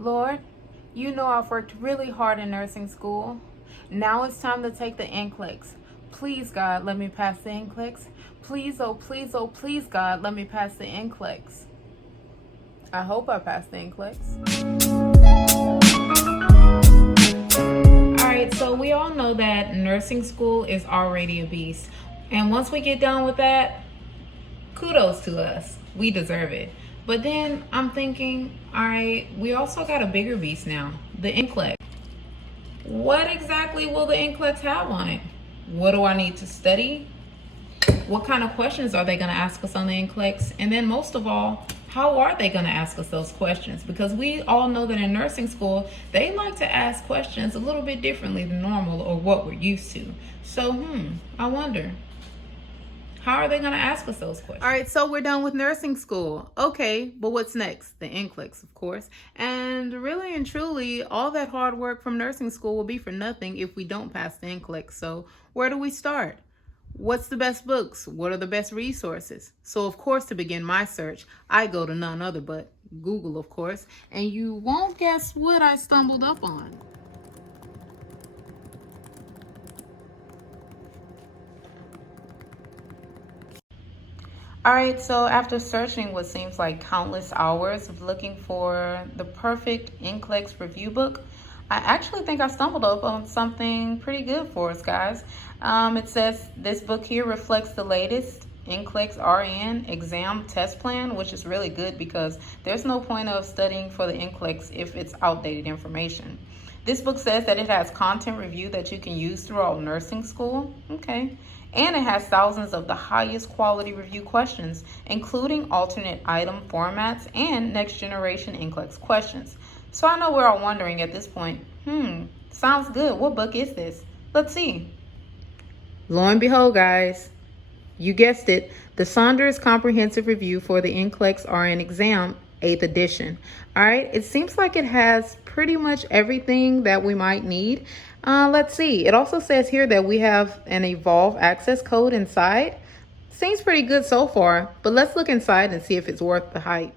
Lord, you know I've worked really hard in nursing school. Now it's time to take the Nclex. Please, God, let me pass the Nclex. Please, oh, please, oh, please, God, let me pass the Nclex. I hope I pass the Nclex. Alright, so we all know that nursing school is already a beast. And once we get done with that, kudos to us. We deserve it. But then I'm thinking, alright, we also got a bigger beast now, the Nclex. What exactly will the Nclex have on it? What do I need to study? What kind of questions are they going to ask us on the Nclex? And then most of all, how are they going to ask us those questions? Because we all know that in nursing school, they like to ask questions a little bit differently than normal or what we're used to. So, I wonder, how are they going to ask us those questions? All right, so we're done with nursing school. Okay, but what's next? The Nclex, of course. And really and truly, all that hard work from nursing school will be for nothing if we don't pass the Nclex. So where do we start? What's the best books? What are the best resources? So, of course, to begin my search, I go to none other but Google, of course. And you won't guess what I stumbled up on. All right, so after searching what seems like countless hours of looking for the perfect Nclex review book, I actually think I stumbled up on something pretty good for us, guys. It says this book here reflects the latest Nclex RN exam test plan, which is really good because there's no point of studying for the Nclex if it's outdated information. This book says that it has content review that you can use throughout nursing school. Okay. And it has thousands of the highest quality review questions, including alternate item formats and next generation Nclex questions. So I know we're all wondering at this point, sounds good. What book is this? Let's see. Lo and behold, guys, you guessed it, the Saunders Comprehensive Review for the Nclex RN Exam, 8th edition. All right, it seems like it has pretty much everything that we might need. Let's see. It also says here that we have an Evolve access code inside. Seems pretty good so far, but let's look inside and see if it's worth the hype.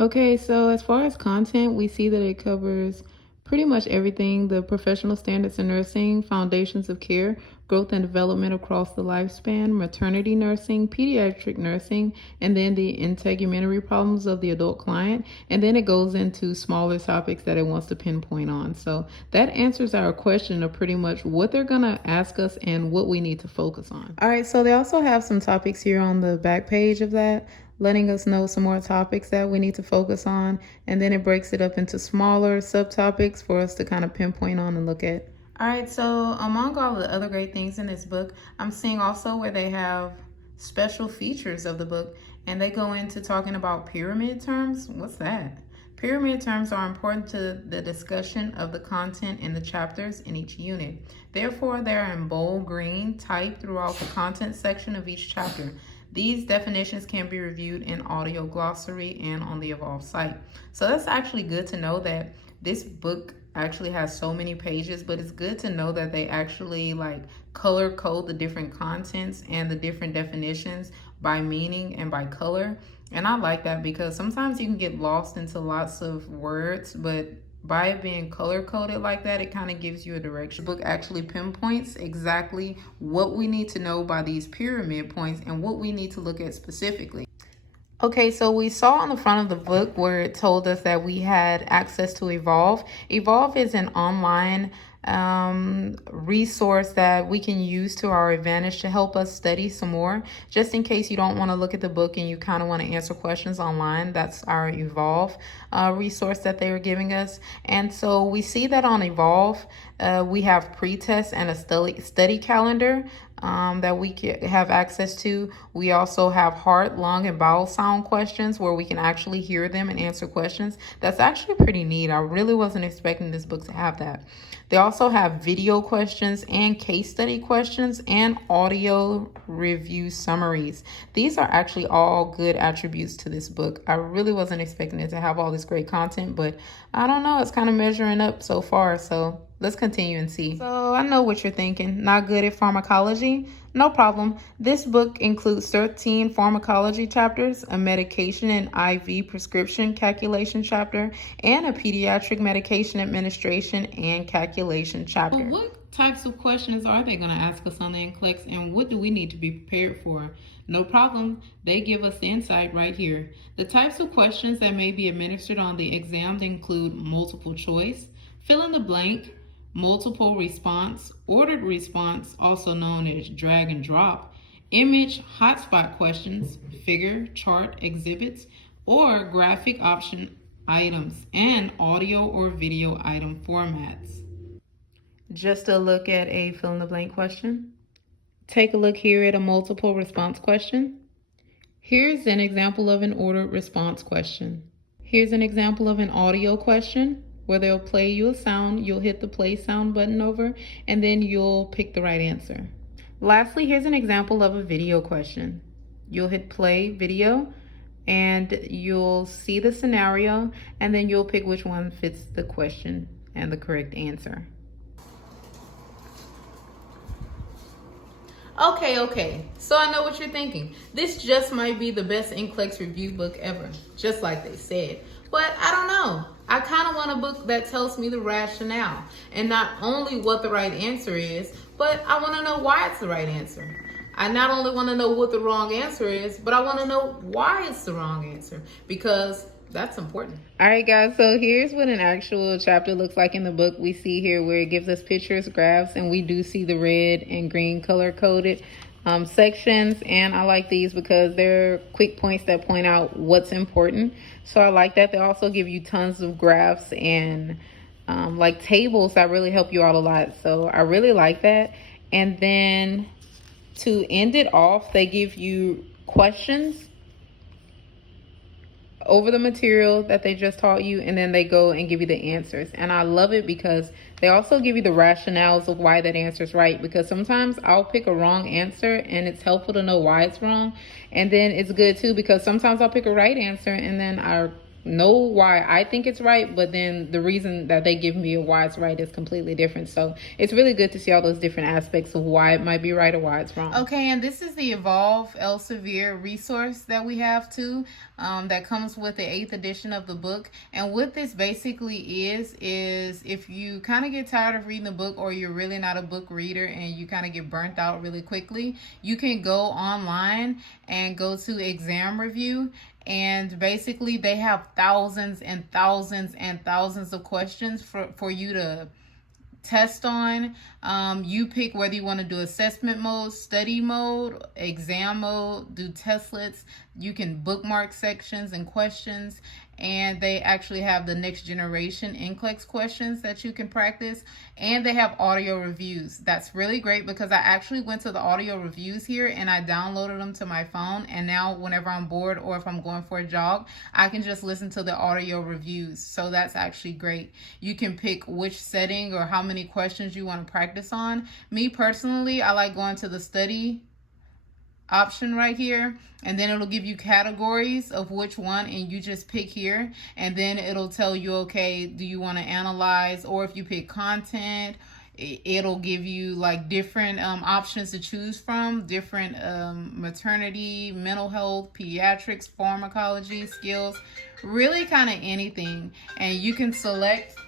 Okay, so as far as content, we see that it covers pretty much everything: the professional standards in nursing, foundations of care, growth and development across the lifespan, maternity nursing, pediatric nursing, and then the integumentary problems of the adult client. And then it goes into smaller topics that it wants to pinpoint on. So that answers our question of pretty much what they're going to ask us and what we need to focus on. All right, so they also have some topics here on the back page of that, letting us know some more topics that we need to focus on. And then it breaks it up into smaller subtopics for us to kind of pinpoint on and look at. All right, so among all the other great things in this book, I'm seeing also where they have special features of the book, and they go into talking about pyramid terms. What's that? Pyramid terms are important to the discussion of the content in the chapters in each unit. Therefore, they are in bold green type throughout the content section of each chapter. These definitions can be reviewed in audio glossary and on the Evolve site. So that's actually good to know that this book actually has so many pages, but it's good to know that they actually like color code the different contents and the different definitions by meaning and by color. And I like that because sometimes you can get lost into lots of words, but by it being color coded like that, it kind of gives you a direction. The book actually pinpoints exactly what we need to know by these pyramid points and what we need to look at specifically. Okay, so we saw on the front of the book where it told us that we had access to Evolve. Evolve is an online resource that we can use to our advantage to help us study some more. Just in case you don't want to look at the book and you kind of want to answer questions online, that's our Evolve resource that they were giving us. And so we see that on Evolve, we have pre-test and a study calendar that we can have access to. We also have heart, lung, and bowel sound questions where we can actually hear them and answer questions. That's actually pretty neat. I really wasn't expecting this book to have that. They also have video questions and case study questions and audio review summaries. These are actually all good attributes to this book. I really wasn't expecting it to have all this great content, but I don't know, it's kind of measuring up so far. So let's continue and see. So I know what you're thinking. Not good at pharmacology? No problem. This book includes 13 pharmacology chapters, a medication and IV prescription calculation chapter, and a pediatric medication administration and calculation chapter. But what types of questions are they going to ask us on the Nclex, and what do we need to be prepared for? No problem. They give us the insight right here. The types of questions that may be administered on the exam include multiple choice, fill in the blank, multiple response, ordered response, also known as drag and drop, image hotspot questions, figure, chart, exhibits, or graphic option items, and audio or video item formats. Just a look at a fill in the blank question. Take a look here at a multiple response question. Here's an example of an ordered response question. Here's an example of an audio question where they'll play you a sound. You'll hit the play sound button over, and then you'll pick the right answer. Lastly, here's an example of a video question. You'll hit play video, and you'll see the scenario, and then you'll pick which one fits the question and the correct answer. Okay, so I know what you're thinking. This just might be the best Nclex review book ever, just like they said. But I don't know. I kind of want a book that tells me the rationale, and not only what the right answer is, but I want to know why it's the right answer. I not only want to know what the wrong answer is, but I want to know why it's the wrong answer, because that's important. All right, guys, so here's what an actual chapter looks like in the book. We see here where it gives us pictures, graphs, and we do see the red and green color coded sections. And I like these because they're quick points that point out what's important. So I like that. They also give you tons of graphs and like tables that really help you out a lot. So I really like that. And then to end it off, they give you questions over the material that they just taught you, and then they go and give you the answers. And I love it because they also give you the rationales of why that answer is right, because sometimes I'll pick a wrong answer and it's helpful to know why it's wrong. And then it's good too because sometimes I'll pick a right answer and then I know why I think it's right, but then the reason that they give me of why it's right is completely different. So it's really good to see all those different aspects of why it might be right or why it's wrong. Okay, and this is the Evolve Elsevier resource that we have too, that comes with the 8th edition of the book. And what this basically is if you kind of get tired of reading the book, or you're really not a book reader and you kind of get burnt out really quickly, you can go online and go to exam review. And basically they have thousands and thousands and thousands of questions for you to test on. You pick whether you want to do assessment mode, study mode, exam mode, do testlets. You can bookmark sections and questions. And they actually have the next generation Nclex questions that you can practice. And they have audio reviews. That's really great because I actually went to the audio reviews here and I downloaded them to my phone. And now whenever I'm bored or if I'm going for a jog, I can just listen to the audio reviews. So that's actually great. You can pick which setting or how many questions you want to practice on. Me personally, I like going to the study option right here, and then it'll give you categories of which one, and you just pick here, and then it'll tell you, okay, do you want to analyze? Or if you pick content, it'll give you like different options to choose from, different maternity, mental health, pediatrics, pharmacology, skills, really kind of anything. And you can select.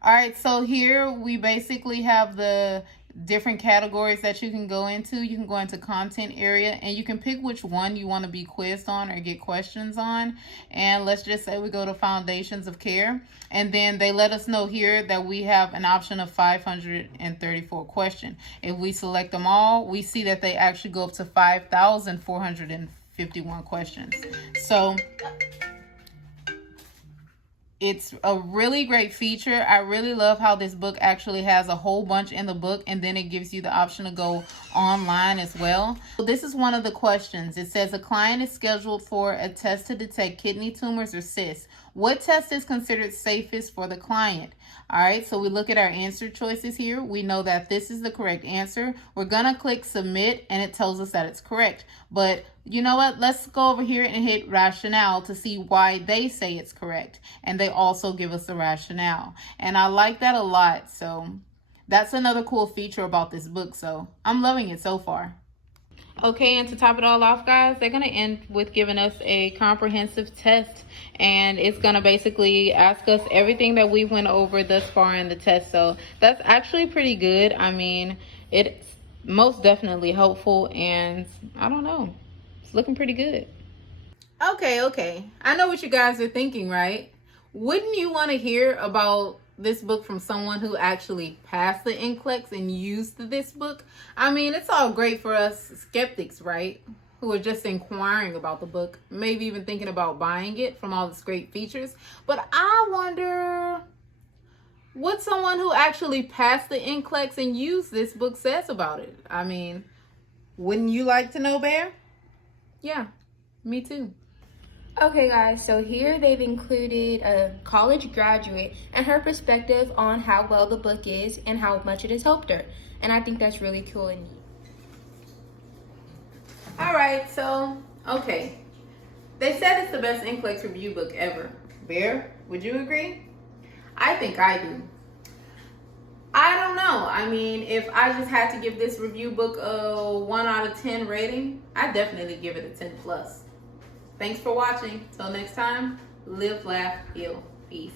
All right, so here we basically have the different categories that you can go into. You can go into content area and you can pick which one you want to be quizzed on or get questions on. And let's just say we go to foundations of care, and then they let us know here that we have an option of 534 questions. If we select them all, we see that they actually go up to 5,451 questions. So it's a really great feature. I really love how this book actually has a whole bunch in the book, and then it gives you the option to go online as well. So this is one of the questions. It says a client is scheduled for a test to detect kidney tumors or cysts. What test is considered safest for the client? All right, so we look at our answer choices here. We know that this is the correct answer. We're gonna click submit and it tells us that it's correct. But You know what? Let's go over here and hit rationale to see why they say it's correct. And they also give us the rationale. And I like that a lot. So that's another cool feature about this book. So I'm loving it so far. Okay, and to top it all off, guys, they're going to end with giving us a comprehensive test. And it's going to basically ask us everything that we went over thus far in the test. So that's actually pretty good. I mean, it's most definitely helpful. And I don't know. It's looking pretty good. Okay. I know what you guys are thinking, right? Wouldn't you want to hear about this book from someone who actually passed the Nclex and used this book? I mean, it's all great for us skeptics, right? Who are just inquiring about the book, maybe even thinking about buying it from all its great features. But I wonder what someone who actually passed the Nclex and used this book says about it. I mean, wouldn't you like to know, Bear? Yeah, me too. Okay guys, so here they've included a college graduate and her perspective on how well the book is and how much it has helped her. And I think that's really cool and neat. Alright, so, okay. They said it's the best Nclex review book ever. Bear, would you agree? I think I do. I don't know. I mean, if I just had to give this review book a 1 out of 10 rating, I'd definitely give it a 10 plus. Thanks for watching. Till next time, live, laugh, heal. Peace.